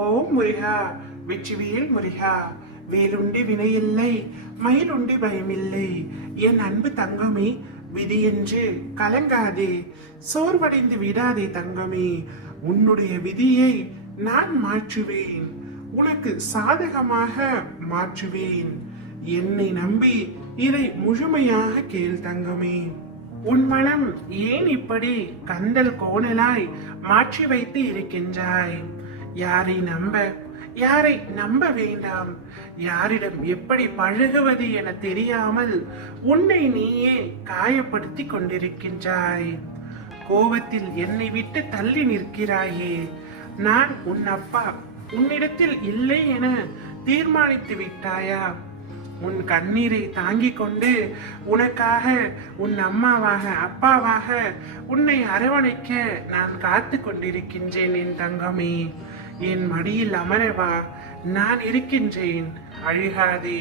ஓம் முருகா, வெற்றிவேல் முருகா. வேலுண்டி வினையில்லை, மயிலுண்டி பயமில்லை. என் அன்பு தங்கமே, விதியென்று கலங்காதே, சோர்வடைந்து விடாதே தங்கமே. உன்னுடைய விதியை நான் மாற்றுவேன், உனக்கு சாதகமாக மாற்றுவேன். என்னை நம்பி இதை முழுமையாக கேள் தங்கமே. உன் மனம் ஏன் இப்படி கந்தல் கோணலாய் மாற்றி வைத்து இருக்கின்றாய்? யாரை நம்ப, யாரை நம்ப வேண்டாம், யாரிடம் எப்படி பழகுவது என தெரியாமல் உன்னை நீயே காயப்படுத்தி கொண்டிருக்கின்றாய். கோபத்தில் என்னை விட்டு தள்ளி நிற்கிறாயே. நான் உன் அப்பா உன்னிடத்தில் இல்லை என தீர்மானித்து விட்டாயா? உன் கண்ணீரை தாங்கிக் கொண்டு உனக்காக உன் அம்மாவாக அப்பாவாக உன்னை அரவணைக்க நான் காத்து கொண்டிருக்கின்றேன். என் தங்கமே, என் மடியில் அமரவா, நான் இருக்கின்றேன். அழுகாதே.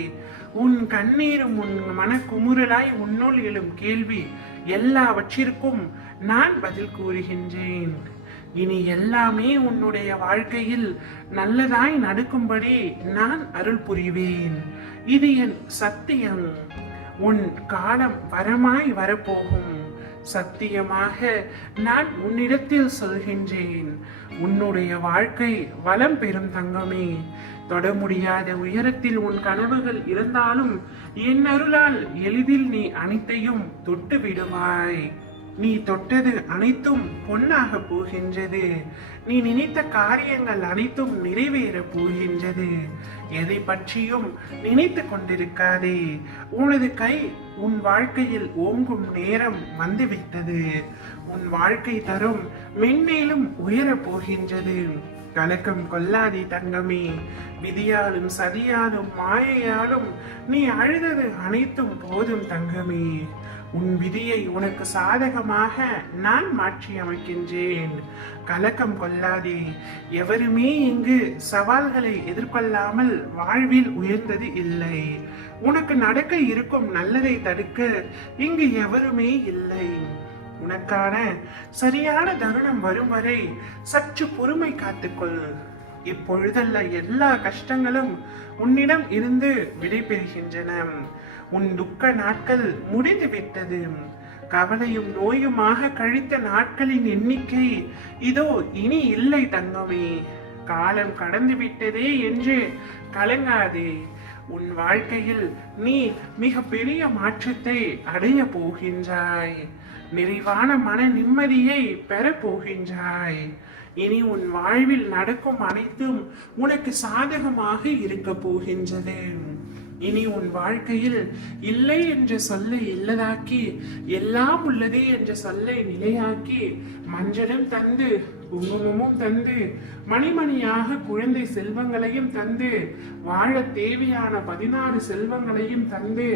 உன் கண்ணீரும் உன் மனக்குமுறலாய் உன்னுள் எழும் கேள்வி எல்லாவற்றிற்கும் நான் பதில் கூறுகின்றேன். இனி எல்லாமே உன்னுடைய வாழ்க்கையில் நல்லதாய் நடக்கும்படி நான் அருள் புரிவேன். இது என் சத்தியம். உன் காலம் வரமாய் வரப்போகும். சத்தியமாக நான் உன்னிடத்தில் சொல்கின்றேன். உன்னுடைய வாழ்க்கை வளம் பெறும் தங்கமே. தொட முடியாத உயரத்தில் உன் கனவுகள் இருந்தாலும் என் அருளால் எளிதில் நீ அனைத்தையும் தொட்டு விடுவாய். நீ தொட்டது அனைத்தும் பொன்னாக போகின்றது. நீ நினைத்த காரியங்கள் அனைத்தும் நிறைவேற போகின்றது. எதை பற்றியும் நினைத்து கொண்டிருக்காதே. உனது கை உன் வாழ்க்கையில் ஓங்கும் நேரம் வந்துவிட்டது. உன் வாழ்க்கை தரும் மென்மேலும் உயர போகின்றது. கலக்கம் கொள்ளாதே தங்கமே. விதியாலும் சதியாலும் மாயையாலும் நீ அழுதது அனைத்தும் போதும் தங்கமே. உன் விதியை உனக்கு சாதகமாக நான் மாற்றி அமைக்கின்றேன். கலக்கம் கொள்ளாதே. எவருமே இங்கு சவால்களை எதிர்கொள்ளாமல் வாழ்வில் உயர்ந்தது இல்லை. உனக்கு நடக்க இருக்கும் நல்லதை தடுக்க இங்கு எவருமே இல்லை. உனக்கான சரியான தருணம் வரும் வரை சற்று பொறுமை காத்துக்கொள். இப்பொழுதல்ல எல்லா கஷ்டங்களும் உன்னிடம் இருந்து விடை பெறுகின்றன. உன் துக்க நாட்கள் முடிந்து விட்டது. கவலையும் நோயுமாக கழித்த நாட்களின் எண்ணிக்கை இதோ இனி இல்லை தங்கமே. காலம் கடந்து விட்டதே என்று கலங்காதே. உன் வாழ்க்கையில் நீ மிக பெரிய மாற்றத்தை அடைய போகின்றாய். நிறைவான மன நிம்மதியை பெற போகின்றாய். இனி உன் வாழ்வில் நடக்கும் அனைத்தும் உனக்கு சாதகமாக இருக்க போகின்றது. இனி உன் வாழ்க்கையில் இல்லை என்ற சொல்லை இல்லதாக்கி, எல்லாம் உள்ளதே என்ற சொல்லை நிலையாக்கி, மஞ்சளும் தந்து குங்குமமும் தந்து மணிமணியாக குழந்தை செல்வங்களையும் தந்து வாழ தேவையான 16 செல்வங்களையும் தந்து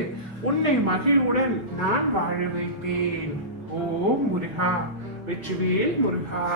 உன்னை மகிழ்வுடன் நான் வாழ வைப்பேன். ஓம் முருகா, வெற்றிவேல் முருகா.